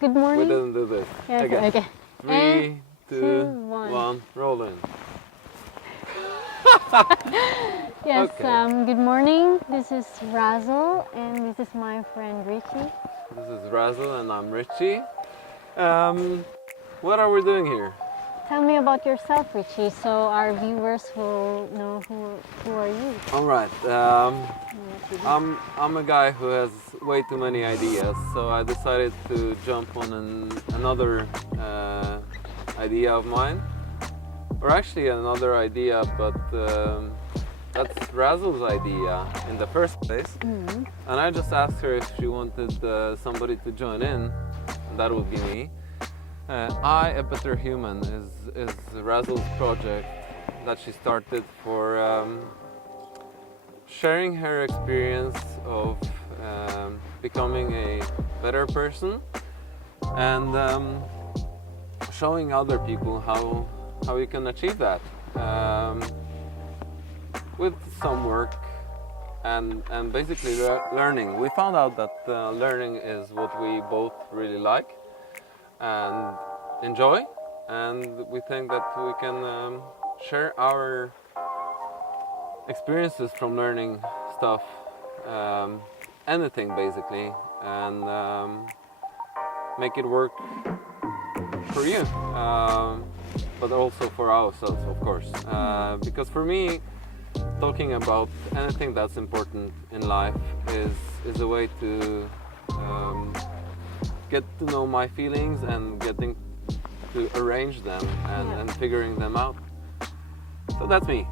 Good morning. We didn't do this. Yeah, Again. okay. 3, 2, 1. 1, rolling. Yes, Okay. good morning. This is Razzle and this is my friend Richie. This is Razzle and I'm Richie. What are we doing here? Tell me about yourself, Richie, so our viewers will know who are you. All right. What you do. I'm a guy who has way too many ideas, so I decided to jump on another idea of mine, or actually another idea, but that's Razzle's idea in the first place. Mm. And I just asked her if she wanted somebody to join in, and that would be me. I, A Better Human is Razzle's project that she started for sharing her experience of becoming a better person and showing other people how you can achieve that with some work and basically learning. We found out that learning is what we both really like and enjoy, and we think that we can share our experiences from learning stuff, anything basically, and make it work for you, but also for ourselves, of course, because for me, talking about anything that's important in life is a way to get to know my feelings and getting to arrange them and figuring them out. So that's me.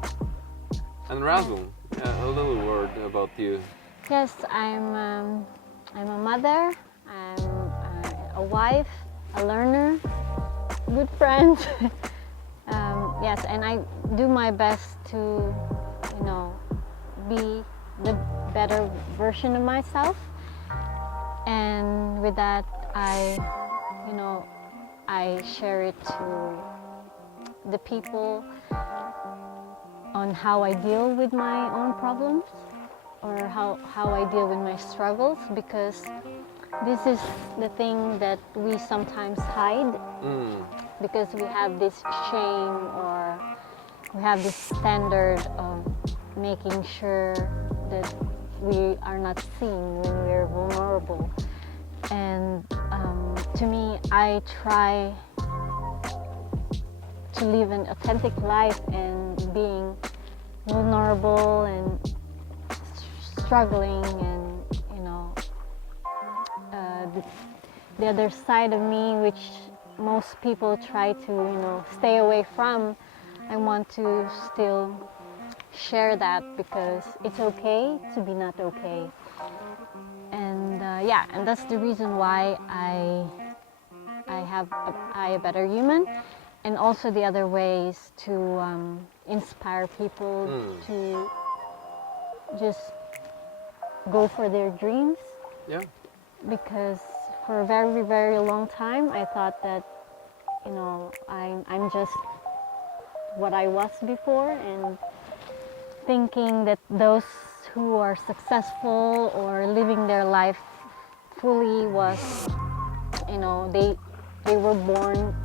And Razzle, a little word about you. Yes, I'm a mother, I'm a wife, a learner, good friend. Yes, and I do my best to, be the better version of myself. And with that, I share it to the people on how I deal with my own problems or how I deal with my struggles, because this is the thing that we sometimes hide because we have this shame or we have this standard of making sure that we are not seen when we're vulnerable. And to me, I try to live an authentic life and being vulnerable and struggling and the other side of me, which most people try to stay away from. I want to still share that because it's okay to be not okay. And and that's the reason why I have a Better Human, and also the other ways to inspire people to just go for their dreams. Yeah. Because for a very, very long time I thought that I'm just what I was before, and thinking that those who are successful or living their life fully was they were born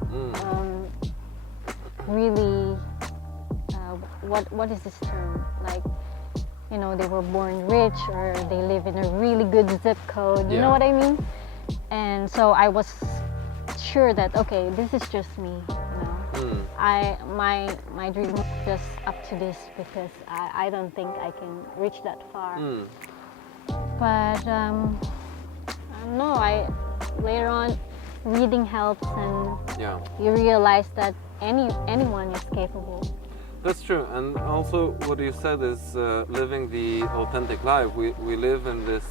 really what is this term, like they were born rich or they live in a really good zip code, you know what I mean? And so I was sure that okay, this is just me, my dream was just up to this, because I don't think I can reach that far. But I don't know, later on reading helps, and you realize that anyone is capable. That's true, and also what you said is living the authentic life. We live in this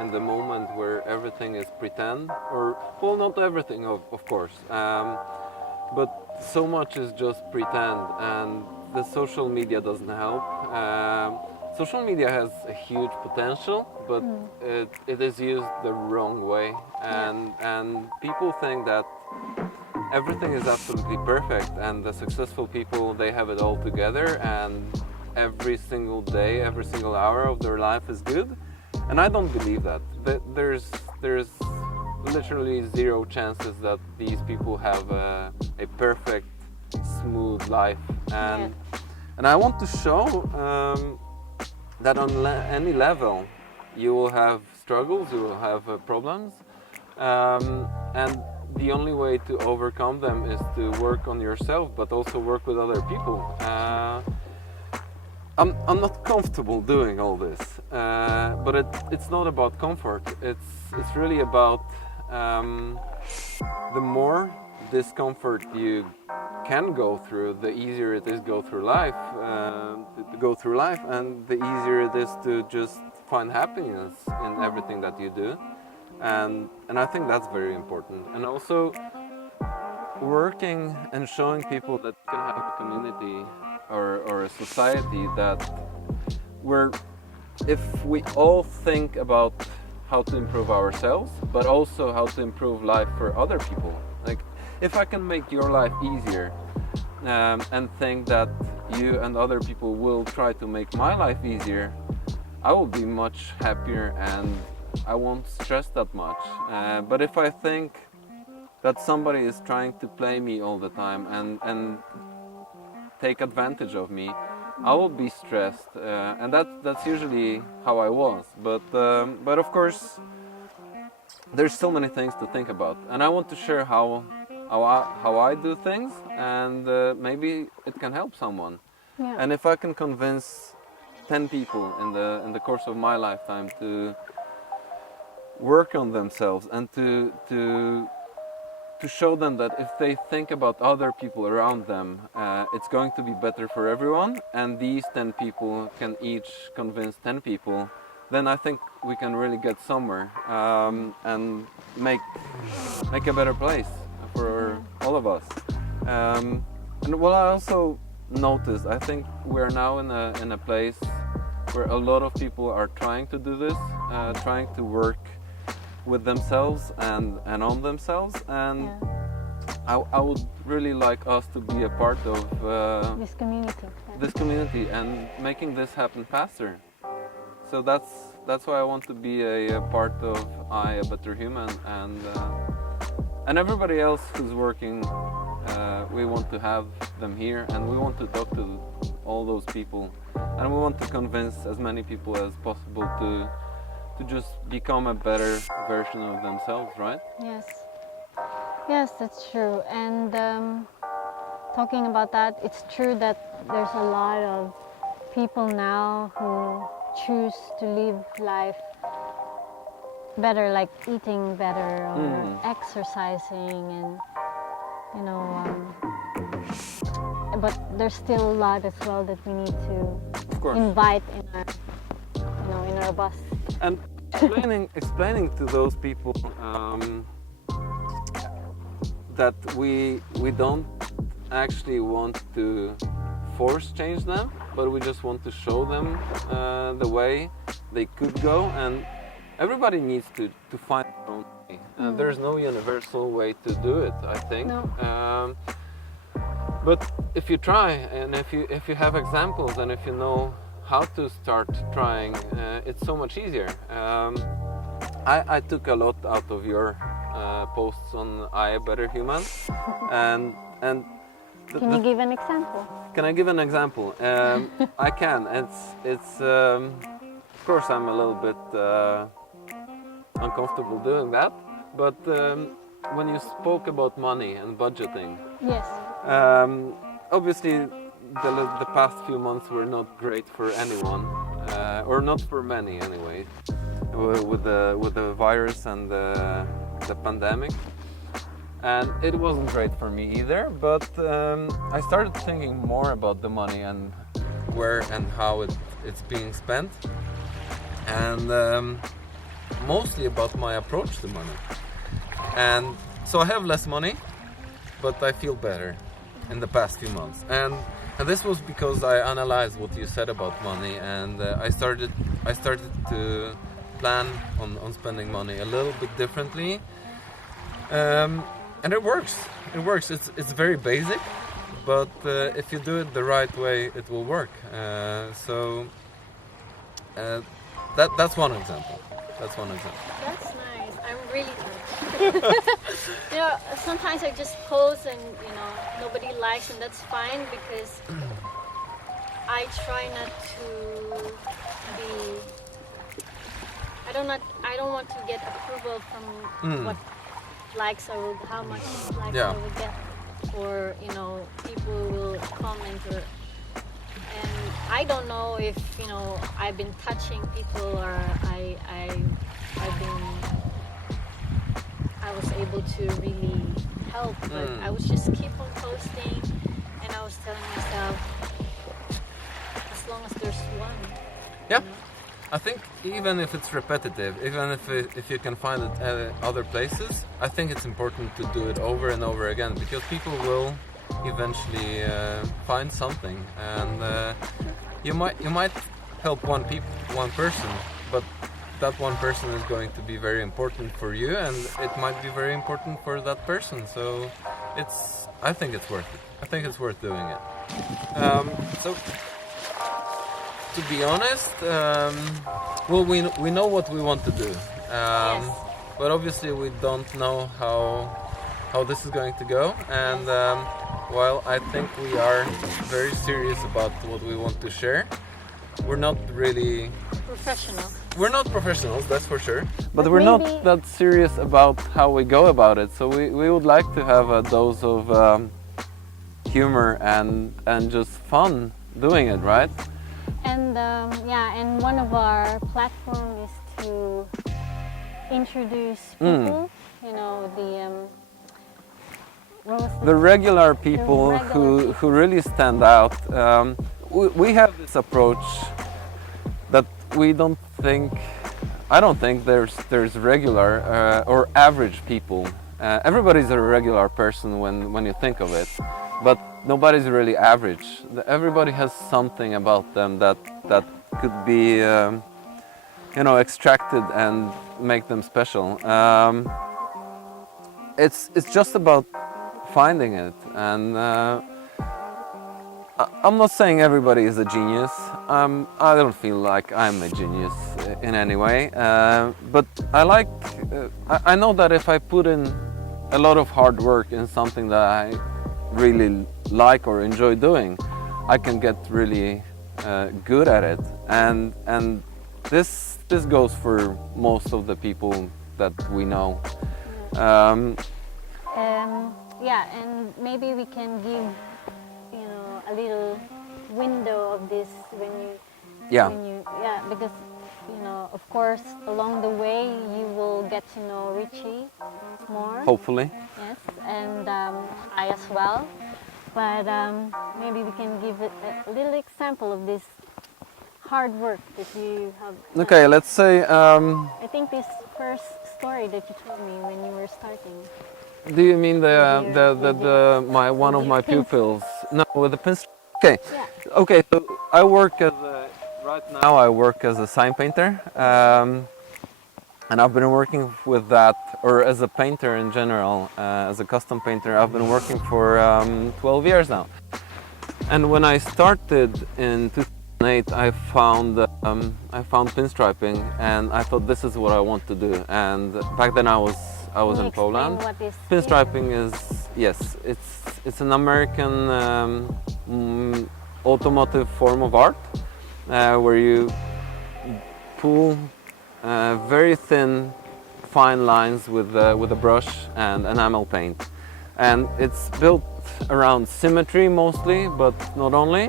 in the moment where everything is pretend, or well, not everything, of course, but so much is just pretend, and the social media doesn't help. Social media has a huge potential, but it is used the wrong way, and people think that everything is absolutely perfect, and the successful people, they have it all together, and every single day, every single hour of their life is good. And I don't believe that. There's literally zero chances that these people have a perfect, smooth life. And I want to show that on any level you will have struggles, you will have problems, and the only way to overcome them is to work on yourself, but also work with other people. I'm not comfortable doing all this, but it's not about comfort. It's really about the more discomfort you can go through, the easier it is to go through life, and the easier it is to just find happiness in everything that you do, and I think that's very important. And also working and showing people that you can have a community or a society that where if we all think about how to improve ourselves, but also how to improve life for other people. Like, if I can make your life easier and think that you and other people will try to make my life easier, I will be much happier and I won't stress that much. But if I think that somebody is trying to play me all the time and take advantage of me, I will be stressed, and that's usually how I was. But of course, there's so many things to think about, and I want to share how I do things, and maybe it can help someone. Yeah. And if I can convince 10 people in the course of my lifetime to work on themselves and to show them that if they think about other people around them, it's going to be better for everyone, and these 10 people can each convince 10 people, then I think we can really get somewhere and make a better place for all of us. And what I also noticed, I think we're now in a place where a lot of people are trying to do this, trying to work with themselves and on themselves, and I would really like us to be a part of this community and making this happen faster. So that's why I want to be a part of a Better Human, and everybody else who's working. We want to have them here, and we want to talk to all those people, and we want to convince as many people as possible to just become a better version of themselves, right? Yes, that's true. And talking about that, it's true that there's a lot of people now who choose to live life better, like eating better or exercising, and but there's still a lot as well that we need to invite in our bus. And explaining to those people that we don't actually want to force change them, but we just want to show them the way they could go, and everybody needs to find their own way. There's no universal way to do it, I think. No. But if you try, and if you have examples, and if you know how to start trying, it's so much easier. I took a lot out of your posts on I A Better Human, and can you give an example? Can I give an example? I can. It's of course I'm a little bit uncomfortable doing that, but when you spoke about money and budgeting, yes, obviously the past few months were not great for anyone, or not for many anyway, with the virus and the pandemic, and it wasn't great for me either. But I started thinking more about the money and where and how it's being spent, and mostly about my approach to money. And so I have less money, but I feel better in the past few months. And this was because I analyzed what you said about money, and I started to plan on spending money a little bit differently, and it works. It's very basic, but if you do it the right way, it will work. So that's one example. That's nice. I'm really touched. You know, sometimes I just post and nobody likes, and that's fine because I try not to be. I don't want to get approval from what likes I will, how much likes I will get, or people will comment, and I don't know if I've been touching people or I was able to really help, but I was just keep on posting, and I was telling myself, as long as there's one. Yeah. I think even if it's repetitive, even if you can find it at other places, I think it's important to do it over and over again, because people will eventually find something, and you might help one person, but that one person is going to be very important for you, and it might be very important for that person. So I think it's worth it. I think it's worth doing it. So. To be honest, well, we know what we want to do, Yes. but obviously we don't know how this is going to go. And while I think we are very serious about what we want to share, we're not really Professional. We're not professionals, that's for sure. But But we're maybe- not that serious about how we go about it. So we would like to have a dose of humor and just fun doing it, right? And and one of our platform is to introduce people. The regular people regular who really stand out. We have this approach that I don't think there's regular or average people. Everybody's a regular person when you think of it, but nobody's really average. Everybody has something about them that could be extracted and make them special. It's just about finding it, and I'm not saying everybody is a genius. I don't feel like I'm a genius in any way, but I know that if I put in a lot of hard work in something that I really like or enjoy doing, I can get really good at it, and this goes for most of the people that we know. And maybe we can give a little window of this when you because of course along the way you will get to know Richie more. Hopefully. Yes, and I as well. But maybe we can give it a little example of this hard work that you have done. Okay, let's say. I think this first story that you told me when you were starting. Do you mean one of my pins. pupils? No, with the pins. Okay. Yeah. Okay. So right now I work as a sign painter, and I've been working with that, or as a painter in general, as a custom painter. I've been working for 12 years now. And when I started in 2008, I found pinstriping, and I thought this is what I want to do. And back then I was Can you in explain Poland. what is Pinstriping is, yes, it's an American automotive form of art where you pull very thin, fine lines with a brush and enamel paint, and it's built around symmetry mostly, but not only.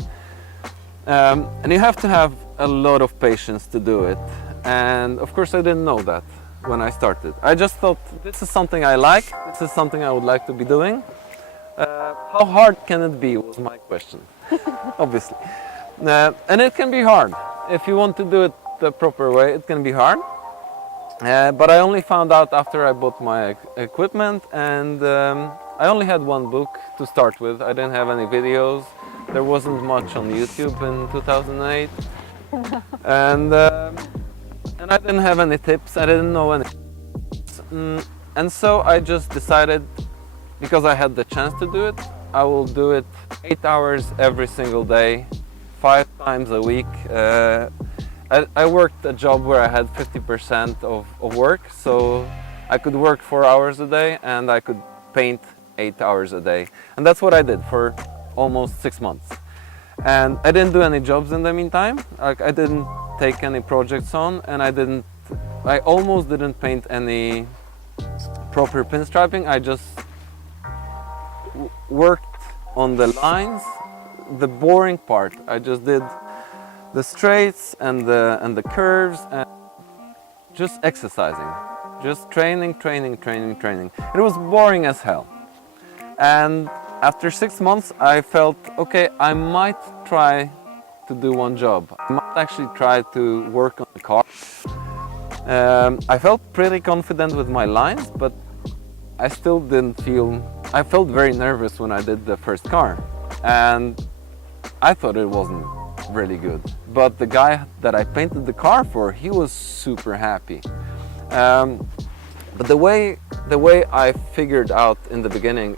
And you have to have a lot of patience to do it. And of course, I didn't know that when I started. I just thought, this is something I like, this is something I would like to be doing. How hard can it be, was my question, obviously. And it can be hard. If you want to do it the proper way, it can be hard. But I only found out after I bought my equipment, and I only had one book to start with. I didn't have any videos. There wasn't much on YouTube in 2008. And I didn't have any tips, I didn't know any. And so I just decided, because I had the chance to do it, I will do it 8 hours every single day, 5 times a week. I worked a job where I had 50% of work, so I could work 4 hours a day and I could paint 8 hours a day. And that's what I did for almost 6 months. And I didn't do any jobs in the meantime. Like, I didn't take any projects on, and I almost didn't paint any proper pinstriping. I just worked on the lines, the boring part. I just did the straights and the curves, and just exercising, just training. It was boring as hell. And after 6 months, I felt, okay, I might try to do one job. I might actually try to work on the car. I felt pretty confident with my lines, but I still didn't feel... I felt very nervous when I did the first car. And I thought it wasn't really good. But the guy that I painted the car for, he was super happy. But the way I figured out in the beginning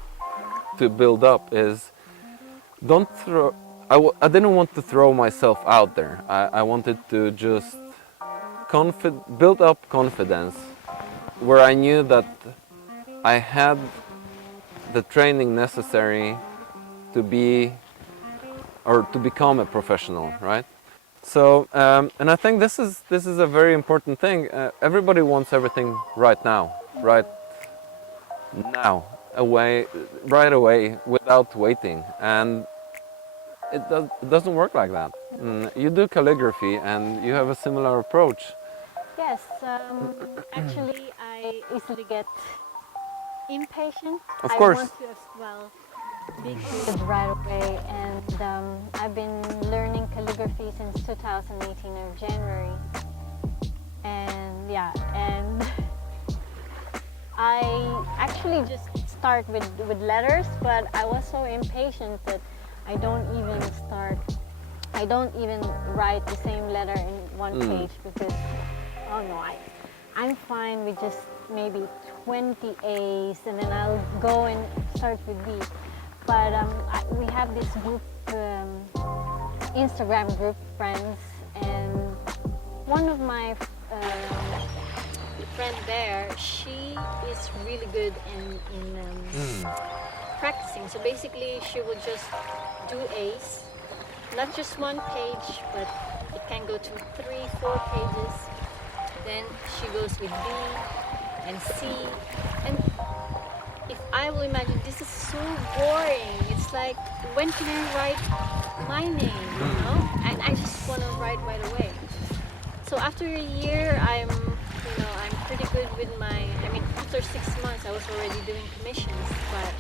to build up is, don't throw... I didn't want to throw myself out there. I wanted to just build up confidence where I knew that I had the training necessary to be or to become a professional, right? So, and I think this is a very important thing. Everybody wants everything right now, right away, without waiting, and it doesn't work like that. You do calligraphy, and you have a similar approach. Yes, actually, I easily get impatient. Of course. I want to as well be good right away, and I've been learning calligraphy since 2018 of January, and yeah, and I actually just start with letters, but I was so impatient that I don't even write the same letter in one page, because oh no, I'm fine with just maybe 20 A's, and then I'll go and start with B. But we have this group, Instagram group friends, and one of my friend there, she is really good in practicing. So basically, she will just do A's, not just one page, but it can go to 3-4 pages. Then she goes with B and C, and if I will imagine, this is so boring. It's like, when can I write my name, you know? And I just want to write right away. So after a year, I'm pretty good with after 6 months, I was already doing commissions. But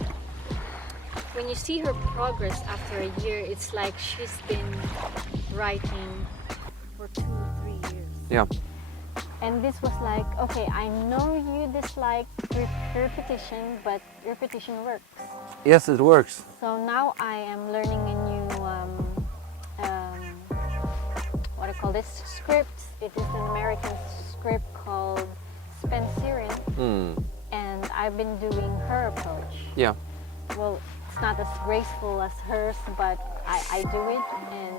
when you see her progress after a year, it's like she's been writing for 2-3 years. Yeah. And this was like, okay, I know you dislike repetition, but repetition works. Yes, it works. So now I am learning a new, what do you call this, script. It is an American script called Spencerian, and I've been doing her approach. Yeah. Well, it's not as graceful as hers, but I do it, and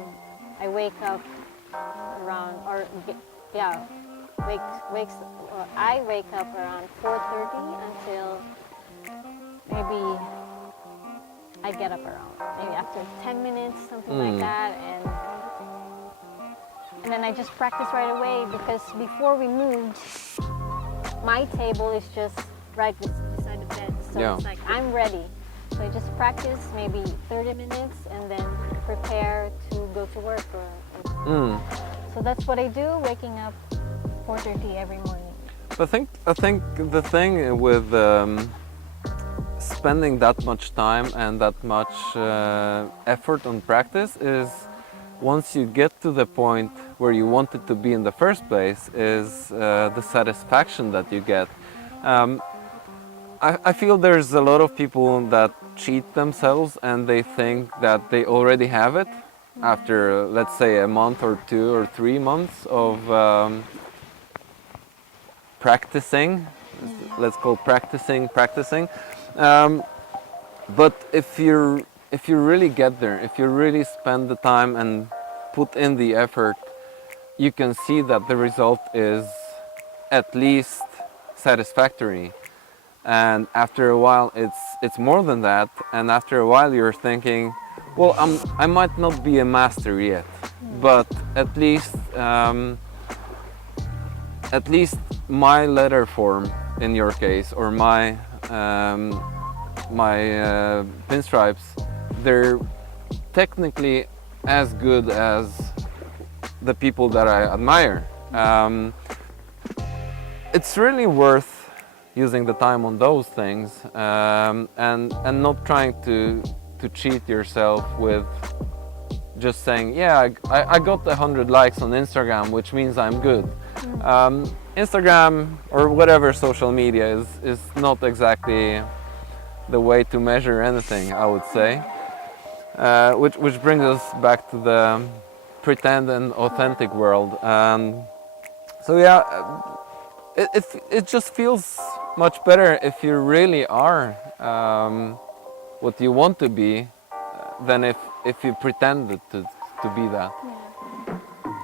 I wake up around, I wake up around 4:30 until maybe I get up around maybe after 10 minutes, something like that, and then I just practice right away, because before we moved, my table is just right beside the bed, so it's like I'm ready. So I just practice maybe 30 minutes and then prepare to go to work. So that's what I do, waking up 4:30 every morning. I think the thing with spending that much time and that much effort on practice is, once you get to the point where you want it to be in the first place, is the satisfaction that you get. I feel there's a lot of people that cheat themselves and they think that they already have it after, let's say, a month or 2 or 3 months of practicing. Let's call practicing. But if you really get there, if you really spend the time and put in the effort, you can see that the result is at least satisfactory. And after a while, it's more than that. And after a while, you're thinking, well, I might not be a master yet, but at least my letter form, in your case, or my pinstripes, they're technically as good as the people that I admire. It's really worth using the time on those things, and not trying to cheat yourself with just saying, yeah, I got 100 likes on Instagram, which means I'm good. Instagram or whatever social media is not exactly the way to measure anything, I would say. Which brings us back to the pretend and authentic world. So yeah, it just feels much better if you really are what you want to be, than if you pretended to be that.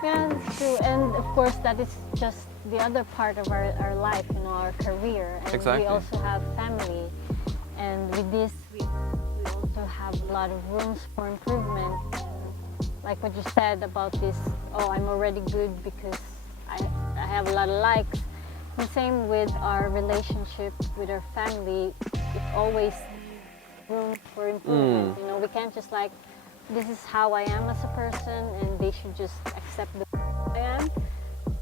Yeah, that's true. And of course, that is just the other part of our life, you know, our career. And Exactly. we also have family. And with this, we also have a lot of rooms for improvement. Like what you said about this, oh, I'm already good because I have a lot of likes. The same with our relationship with our family. It's always room for improvement. You know, we can't just like, this is how I am as a person, and they should just accept the way I am,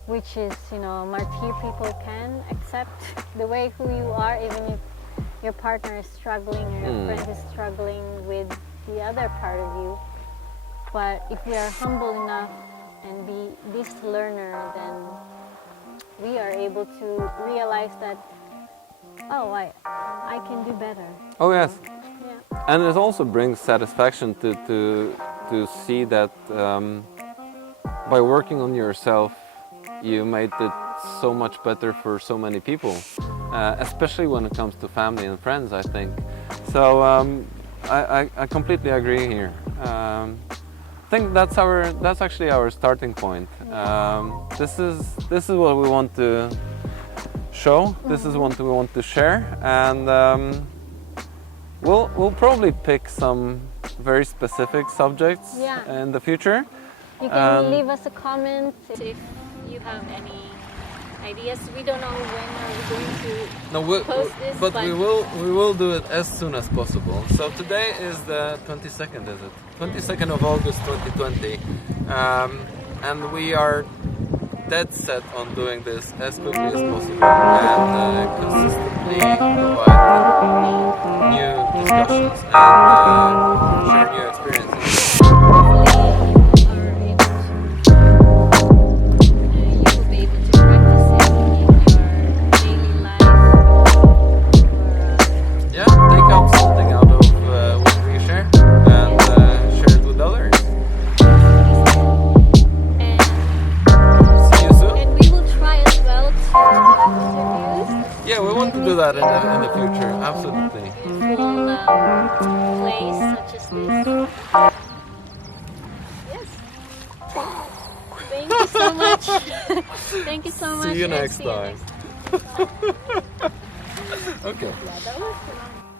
which is, you know, martyr people can accept the way who you are, even if your partner is struggling or your friend is struggling with the other part of you. But if we are humble enough and be this learner, then we are able to realize that, oh, I can do better. Oh yes. Yeah. And it also brings satisfaction to see that by working on yourself, you made it so much better for so many people, especially when it comes to family and friends, I think. So I completely agree here. I think that's actually our starting point. This is what we want to show. This is what we want to share, and we'll probably pick some very specific subjects in the future. You can leave us a comment if you have any ideas. We don't know when are we going to post this, but we will do it as soon as possible. So today is the 22nd, is it? 22nd of August 2020, and we are dead set on doing this as quickly as possible and consistently provide new discussions and share new experiences. That in the future, absolutely. Beautiful place such as this. Yes. Thank you so much. Thank you so much. See you next time. Okay. Okay. Yeah, that was fun.